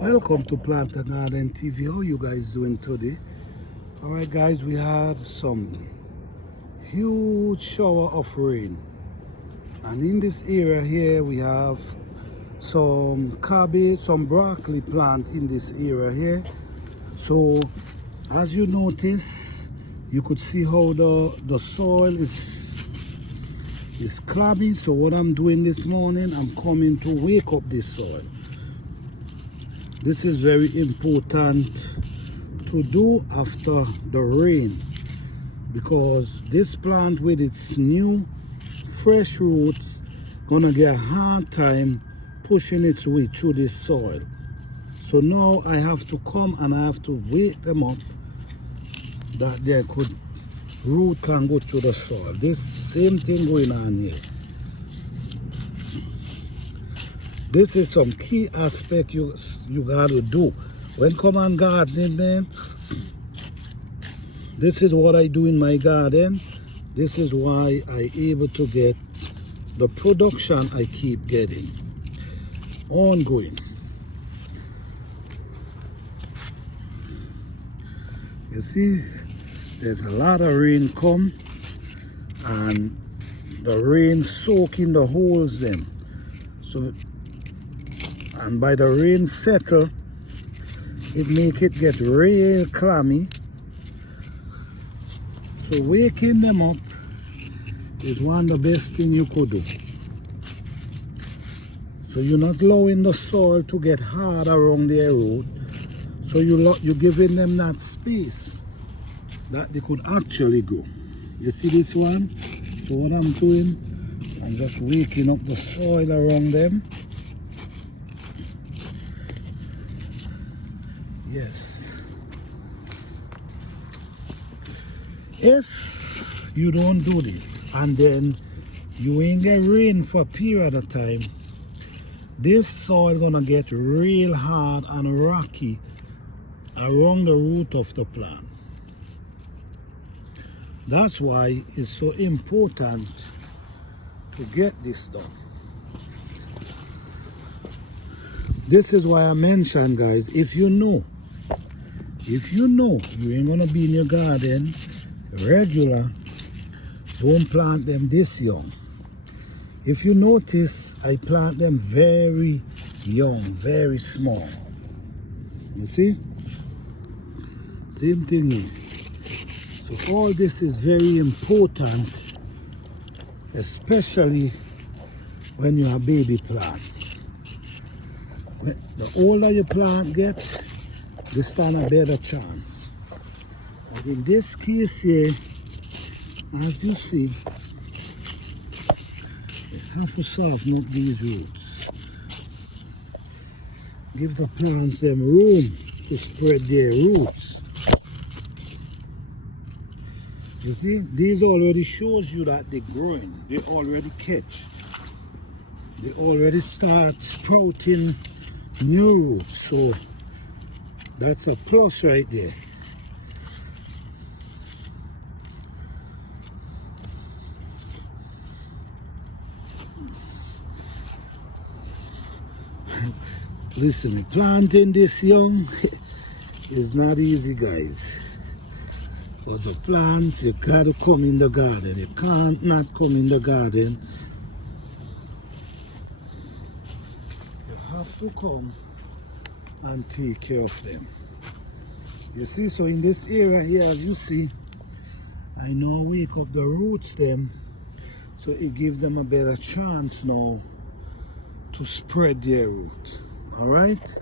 Welcome to Plant and Garden TV. How you guys doing today? Alright guys, we have some huge shower of rain, and in this area here we have some cabbage, some broccoli plant in this area here. So as you notice, you could see how the soil is clammy. So what I'm doing this morning, I'm coming to wake up this soil. This is very important to do after the rain, because this plant with its new fresh roots gonna get a hard time pushing its way through this soil. So now I have to come and I have to wake them up that their root can go through the soil. This same thing going on here. This is some key aspect you got to do when come on gardening, man. This is what I do in my garden. This is why I able to get the production I keep getting ongoing. You see, there's a lot of rain come, and the rain soak in the holes then. So, and by the rain settle, it make it get real clammy. So waking them up is one of the best thing you could do. So you're not allowing the soil to get hard around their root. So you're giving them that space that they could actually grow. You see this one? So what I'm doing, I'm just waking up the soil around them. Yes. If you don't do this and then you ain't get rain for a period of time, this soil gonna get real hard and rocky around the root of the plant. That's why it's so important to get this done. This is why I mentioned, guys, if you know you ain't gonna be in your garden regular, don't plant them this young. If you notice, I plant them very young, very small. You see? Same thing here. So all this is very important, especially when you're a baby plant. The older your plant gets, they stand a better chance. But in this case here, as you see, you have to soften up these roots. Give the plants them room to spread their roots. You see, these already shows you that they're growing. They already catch. They already start sprouting new roots. So that's a plus right there. Listen, planting this young is not easy, guys. For the plants, you gotta come in the garden. You can't not come in the garden. You have to come and take care of them. You see, so in this area here, as you see, I now wake up the roots them, so it gives them a better chance now to spread their root. All right?